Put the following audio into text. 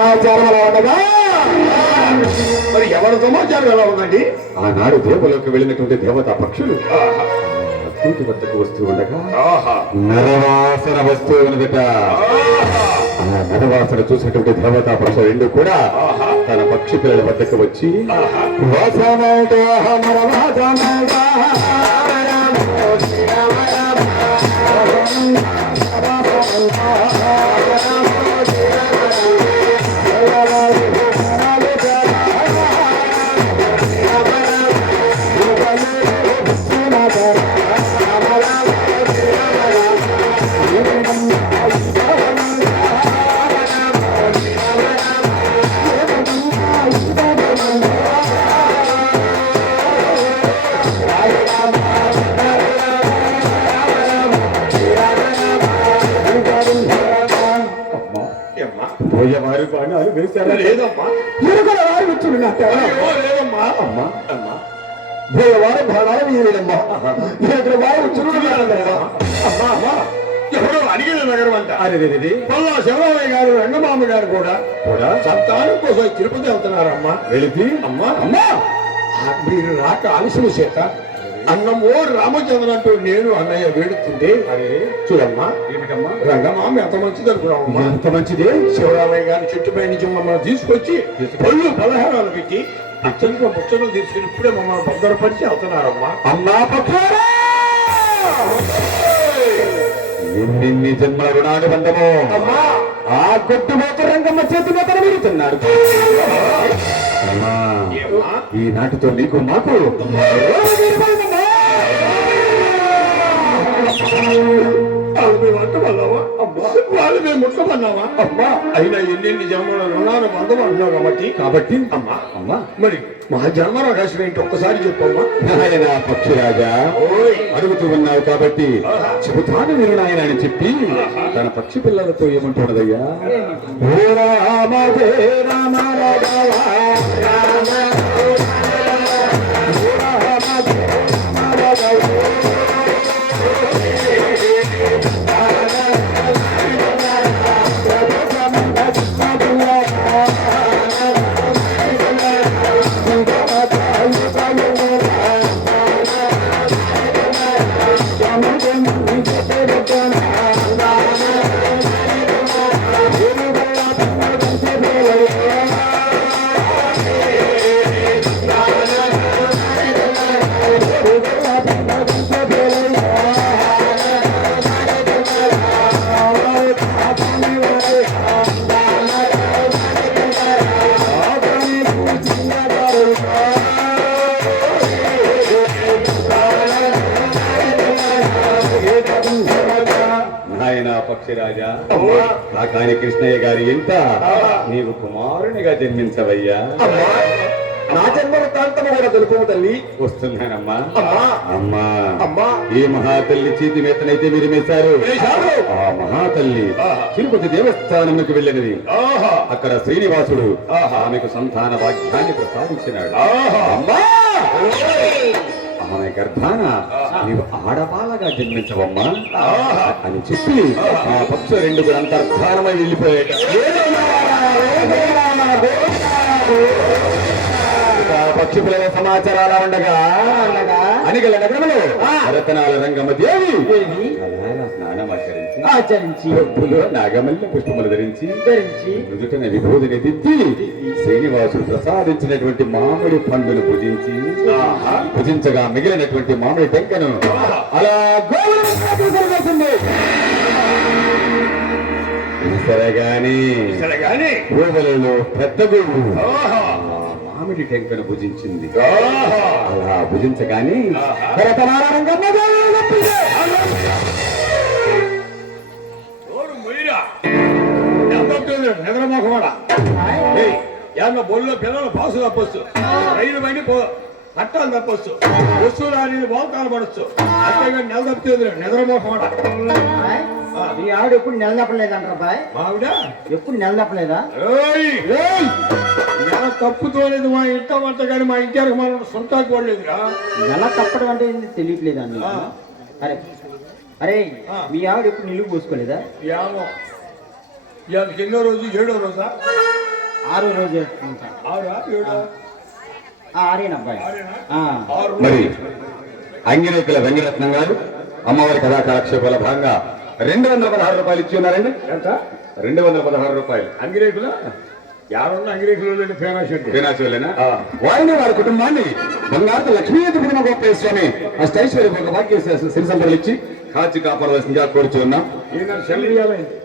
సమాచారం ఎలా ఉండగా? మరి ఎవరి సమాచారం ఎలా ఉందండి? ఆనాడు దేవులకు వెళ్ళినటువంటి దేవతా పక్షులు అద్భుత వద్దకు వస్తూ ఉండగా నరవాసన వస్తూ ఉన్నదట. ఆ నరవాసన చూసినటువంటి దేవతా పక్షులు రెండు కూడా తన పక్షి పిల్లల వద్దకు వచ్చి వాసనట పోయేవారు బాణాలు వేశారు లేదమ్మా. ఎరుగల వారు వచ్చి లేదమ్మా. అమ్మా అమ్మా. పోయేవారు బాణాలు వీరులమ్మా ఎక్కడ వారు అమ్మా అమ్మా. ఎవరో అడిగిన నగరం అంట. పల్లా శివరామయ్య గారు రంగమామ గారు కూడా కూడా? సంతానం కోసం తిరుపతి వెళ్తున్నారమ్మా. వెళితే అమ్మా. అమ్మా. మీరు రాక ఆలస్యం చేత అన్నమో రామచంద్ర అంటూ నేను అన్నయ్య వేడుతుంటే అరే. చూడమ్మా. ఏమిటమ్మా? రంగమామ ఎంత మంచిది అనుకున్నామమ్మా ఎంత మంచిది? శివరామయ్య గారి చెట్టు పై నుంచి మమ్మల్ని తీసుకొచ్చి పళ్ళు పలహారాలు పెట్టి అత్యంత ముచ్చట్లు తీసుకుని ఇప్పుడే మమ్మల్ని భద్రపరిచి వెళ్తున్నారమ్మా అమ్మా పక్షారా ఎన్నెన్ని జన్మల రుణాలు బంధము. అమ్మా! ఆ గొడ్డు మోత రంగమ్మ చేతి మీరుతున్నారు ఏమ్మా? ఈ నాటితో నీకు మాకు వాళ్ళు మేము ముట్టమన్నావా అమ్మా అయినా ఎన్నెన్ని జన్మల రుణాలు బంధం అంటున్నావు కాబట్టి కాబట్టి అమ్మా అమ్మా. మరి మా జన్మ రహస్యం ఏంటి ఒక్కసారి చెప్పమ్మా. నాయన పక్షిరాజా అడుగుతూ ఉన్నావు కాబట్టి చెబుతాను నేను నాయన అని చెప్పి తన పక్షి పిల్లలతో ఏమంటున్నదయ్యా? ఓ రామ రామ రామ రామ. నాయన పక్షిరాజా కాకాని కృష్ణయ్య గారి ఇంట నీవు కుమారునిగా జన్మించవయ్యా. నా జన్మ వృత్తాంతము కూడా తెలుపు తల్లి. వస్తున్నానమ్మా. అమ్మా. అమ్మా. ఏ మహాతల్లి చేతి మేతనైతే మీరు మేశారు. ఆ మహాతల్లి. తిరుపతి దేవస్థానంకి వెళ్ళినది. ఆహా. అక్కడ శ్రీనివాసుడు ఆహా. ఆమెకు సంతాన భాగ్యాన్ని ప్రసాదించినాడు. అమ్మా! ఆమె గర్భాన నీవు ఆడవాళ్ళగా జన్మించవమ్మా. అని చెప్పి ఆ పక్ష రెండు కూడా అంతర్ధానమై వెళ్ళిపోయాట ఇక పక్షి పిల్లల సమాచారాల ఉండగా అనిగల నగరంలో రతనాల రంగమ్మ దేవి. స్నానం ఆచరించి ఒప్పులో నాగమల్లి పుష్పములు ధరించి ధరించి నుదుటన విభూదిని దిద్ది శ్రీనివాసుడు ప్రసాదించినటువంటి మామిడి పండును భుజించి భుజించగా మిగిలినటువంటి మామిడి టెంకను అలా గోవులకు తీసుకెళ్ళవలసింది. సరేగాని సరే గాని గోవులలో పెద్ద గోవు మామిడి టెంకను భుజించింది అలా భుజించగాని ఆహా. ఏయ్, ఏమన్నా బొల్లో పిల్లలు పాసు తప్పొచ్చు రైలు బండి పో కట్టాలు తప్పొచ్చు వస్తువులు రాని మోకాలు పడచ్చు అంతేగా నెల తప్పుతుంది నిద్రమోహమాడ మీ ఆవిడ ఎప్పుడు నెల తప్పలేదంటారా బాయ్ మావిడ ఎప్పుడు నెల తప్పలేదా నెల తప్పుతోలేదు మా ఇంట వంట కానీ మా ఇంటి మనం సొంత పడలేదురా నెల తప్పడం అంటే ఏంది తెలియట్లేదా అరే అరే మీ ఆవిడ ఎప్పుడు నిలువు పోసుకోలేదా ఏమో ఎన్నో రోజు? ఏడో రోజా? ఆరో రోజు ఇంకా. ఆరా? ఏడా? ఆ, ఆరేనబ్బాయి ఆరేనా? ఆ, ఆరు మరి అంగిరేకుల వెంకటరత్నం గారు అమ్మవారి కథా కాలక్షేపాల భాగంగా రెండు వందల పదహారు రూపాయలు ఇచ్చి ఉన్నారండి. ఎంత? రెండు వందల పదహారు రూపాయలు. అంగిరేకుల? యారున్న అంగిరేకులు ఫేమస్ అంటే. వారిని వారి కుటుంబాన్ని బంగారు లక్ష్మీ తిరుమల గోపయ్య స్వామి అష్టైశ్వర్య ఒక భాగ్య సిరి సంపదలు ఇచ్చి కాచి కాపాడవలసిందిగా కోరుచు ఉన్నాం. ఈయన సెలవు ఇవ్వాలండి